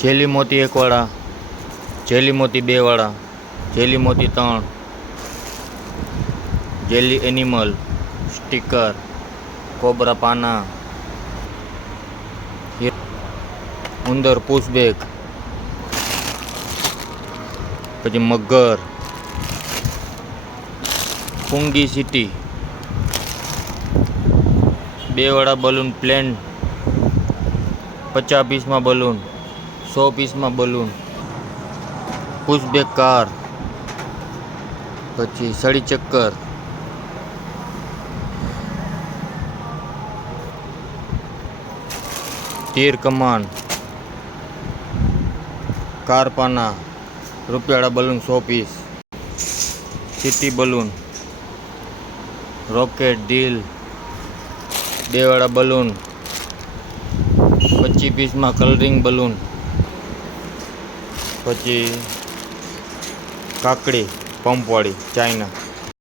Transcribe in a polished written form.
jelly મોતી 1 વાળા, jelly મોતી 2 વાળા, જેલી મોતી 3, જેલી એનિમલ સ્ટીકર, કોબરા પાના, ઉંદર પુશ બેગ, પછી મગર, ફૂંગી સિટી, 2 વાળા બલૂન પ્લેન, 50 પીસમાં બલૂન, 100 પીસમાં બલૂન, પુશ બેગ કાર, પછી સળી ચક્કર, તીર કમાન, કાર પાના, રૂપિયાળા બલૂન 100 પીસ, સિટી બલૂન, રોકેટ દિલ, 2 વાળા બલૂન, 25 પીસમાં કલરિંગ બલૂન, પછી કાકડી પંપવાળી ચાઇના,